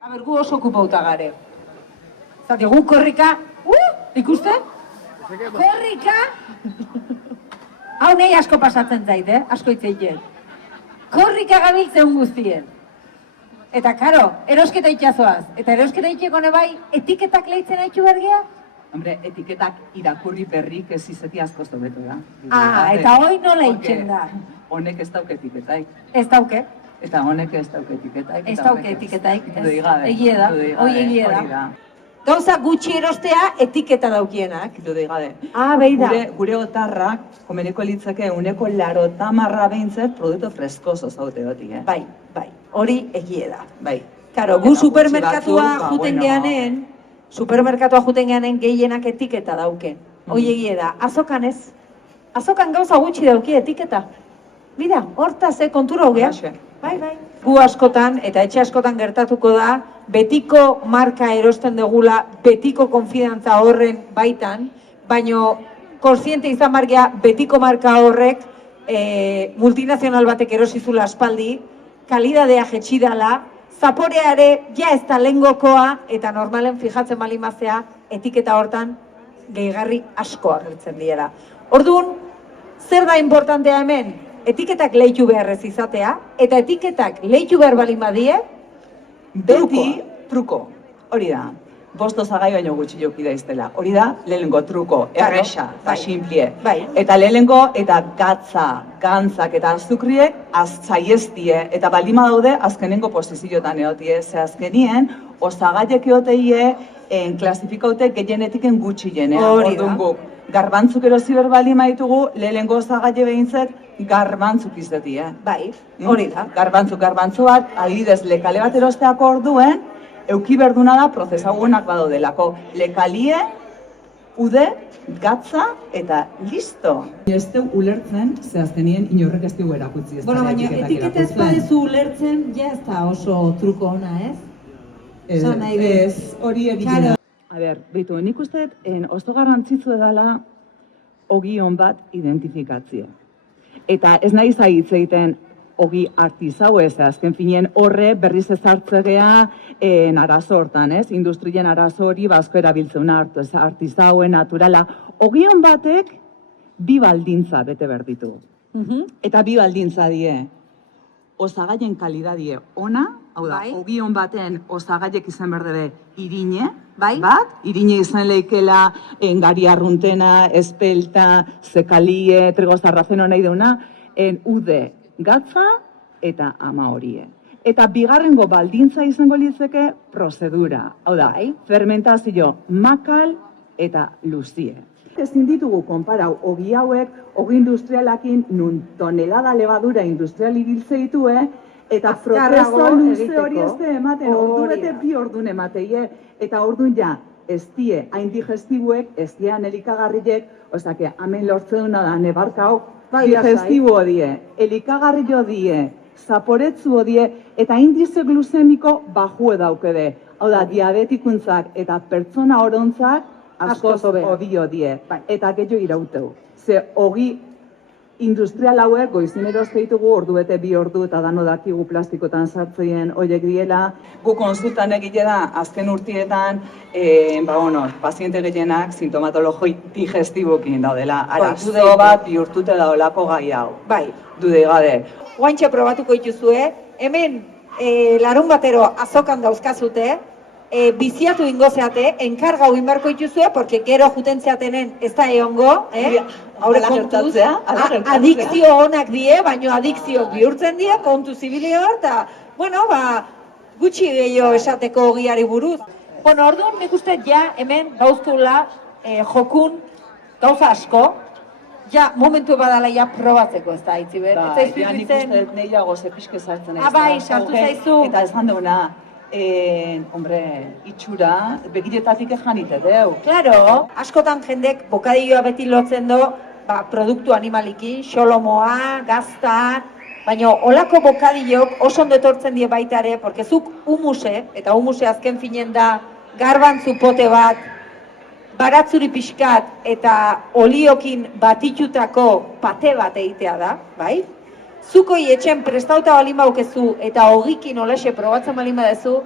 Gu oso okupauta gare. Zati, gu korrika, ikuste? Korrika? Hau nahi asko pasatzen zait, asko itzeiten. Korrika gabiltzen guztien. Eta, karo, erosketa itxazoaz. Eta erosketa itxeko bai, etiketak lehitzen haitxu bergea? Hombre, etiketak irakurri berrik ez izeti askoz dobetu da. Eta hoi nola itxen da? Honek ez dauke etiketaik. Ez dauke? Eta honek ez dauke etiketaik. Ez dauke etiketaik. Egie da, hoi egie da. Gauza gutxi erostea etiketa daukienak. Dudei gabe. Behi da. Gure otarrak, komereko litzake, uneko 80 behintzet produktu freskoso zaute doti, Bai, hori egie da. Bai. Karo, gu supermerkatua juten geanen, gehienak etiketa dauke. Hoi egie da. Azokan ez. Azokan gauza gutxi dauki etiketa. Bida, hortaz, kontura hogea. Bai. Gu askotan, eta etxe askotan gertatuko da, betiko marka erosten dugula, betiko konfidantza horren baitan, baino kontziente izan margea, betiko marka horrek multinazional batek erosizula aspaldi, kalidadea jetxidala, zaporea ere ja ez da lengokoa, eta normalen fijatzen balimazea, etiketa hortan gehigarri asko agertzen diera. Orduan, zer da importantea hemen? Etiketak lehitu beharrez izatea, eta etiketak lehitu behar balin badie, beti truko, hori da. Bosto zagai baino gutxi joki da iztela. Hori da, lehenengo truko, erresa, eta simplie. Eta lehenengo, eta gantzak eta azukriek aztzaiestie, eta balima daude azkenengo posizioetan eotie. Ze azkenien, osagaiek eoteie, klasifikaute gehienetiken gutxi jene. Hori da. Garbantzuk erosi berbalima ditugu, lehenengo osagaile behintzet, garbantzuk izatea. Bai, hori da. Garbantzu bat, adibidez, lekale bat erosteako orduen, euki berduna da prozesaguenak badaudelako. Lekalie, ude, gatza eta listo. Ez du ulertzen, ze azkenien inorrek ez dugu erakutzi ez da. Baina etiketa ez badezu ulertzen, ja ez da oso truko ona, ez? Ez, hori egiten. A ber, bitu, nik uste, oso garrantzitzu edala ogion bat identifikatzie. Eta ez nahi hitz egiten ogi artizau ez, azken finien horre berriz ezartzegea arazo hortan, ez? Industrien arazo hori bazko erabiltzeuna hartu, ez artizauen, naturala. Ogion batek bi baldintza bete berditu. Eta bi baldintza die. Osagaien kalidadie ona, hau da, ogion baten osagaiek izan berdebe irine, bat, irine izan leikela engari arruntena, espelta, zekalie, trigozarrazeno nahi deuna, ude, gatza eta ama horie. Eta bigarrengo baldintza izango litzeke prozedura, hau da, fermentazio makal eta luzie. Ezin ditugu konparau ogi hauek, ogi industrialakin nun tonelada levadura industrial ibiltze ditue, eta prozeso luze hori ez da ematen, ordu bete bi ordun emateie, eta ordun ja, ez die, hain digestibuek, ez die elikagarriek, osake, hemen lortzeuna da, nebarkau, digestibu odie, elikagarrio die, zaporetzu odie, eta indize glusemiko bajue daukede. Hau da, diabetikuntzak eta pertsona orontzak, askoz obi odie, eta gehiago irauteu. Ze ogi industrial hauek goizin eroste ditugu ordu bete bi ordu eta dano dakigu plastikotan sartzeien horiek diela. Gu konsultan egile da, azken urtietan, paziente gehienak sintomatologoi digestibokin daudela. Arazo bat bihurtute daudolako gai hau. Bai. Dude gabe. Guantxe probatuko dituzue, hemen larun batero azokan dauzkazute, biziatu ingozeate, enkargau inbarko dituzue, porque gero jutentzeatenen ez da egongo, haure kontuz, adikzio honak die, baino adikzio bihurtzen die, kontu zibilio, eta, gutxi gehiago esateko ogiari buruz. Orduan nik uste ja hemen dauzkula jokun gauza asko, ja momentu badala ja probatzeko ez da, itziber. Ja nik uste nahiago zepizke zartzen ez da. Bai, sartu zaizu. Eta ez handeuna, itxura, begiretatik janite deu. Claro, askotan jendek bokadilloa beti lotzen do, produktu animalikin, xolomoa, gazta, baina olako bokadillok oso ondo etortzen die baita ere, porque zuk humuse, eta humuse azken finen da garbantzu pote bat, baratzuri pixkat eta oliokin batitutako pate bat egitea da, bai? Zukoi etxen prestauta balin baukezu eta ogikin olaxe probatzen balin badezu,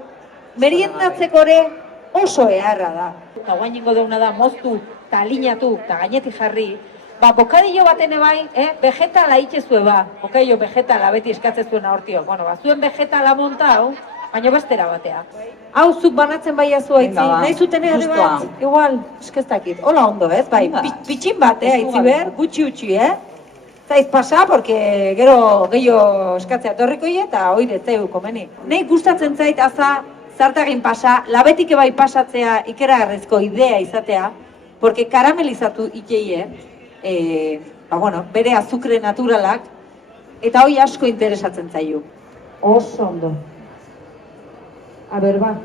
meriendatzeko ere oso eharra da. Eta guain ingo deuna da, moztu, eta alinatu, eta gainetik jarri, bokadillo baten bai, vegetala itxezue bokadillo vegetala beti eskatzen zuena hortio. Bueno, zuen vegetala montau, baina bestera batea. Hau zuk banatzen bai azu haitzi, nahi zuten ere bat, igual, eskestakit, hola ondo, ez, bai, pitxin bat, haitzi ber, gutxi, Zaiz pasa, porque gero gehiago eskatzea torriko eta oire zaigu komeni. Nei gustatzen zait aza zartagin pasa, labetik bai pasatzea ikeragarrizko idea izatea, porque karamelizatu ikeie, bere azukre naturalak, eta hoi asko interesatzen zaigu. Oso ondo. A ber, ba.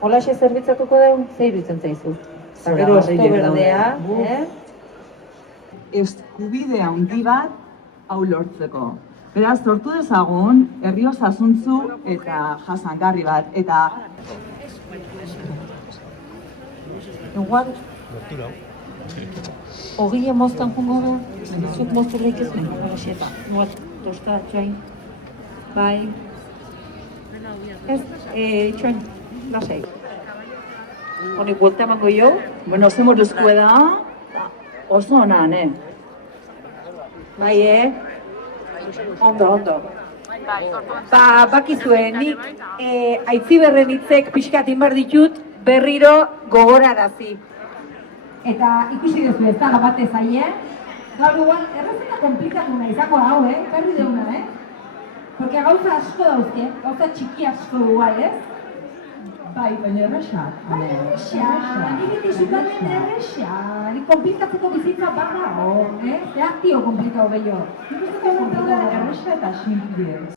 Holaxe zerbitzatuko dugu, zer iruditzen zaizu? Eta gero esto berdea, eskubide handi bat hau lortzeko. Beraz, sortu dezagun, herri osasuntsu eta jasangarri bat, eta... Igual, hogei moztan jungo da, zuk mozturreik ez nahi, halaxeta. Nuat, tosta, txain, bai. Ez, txain, lasai. Honik buelta emango jo? Bueno, zemoruzkoe da, oso honan, Bai, Ondo. Bakizue, nik Aitziberren hitzek pixkatin behar ditut berriro gogorarazi. Eta ikusi duzu ez da batez aie, gaur igual, errezeta komplikatuna izango hau, berri deuna, Porque gauza asko dauzke, gauza txiki asko igual, ez? Bai, baina erresa. Nik beti zukaten erresa, nik komplikatzeko bizitza badago, Zeak tio komplikau gehiago. Nik uste erresa eta simple.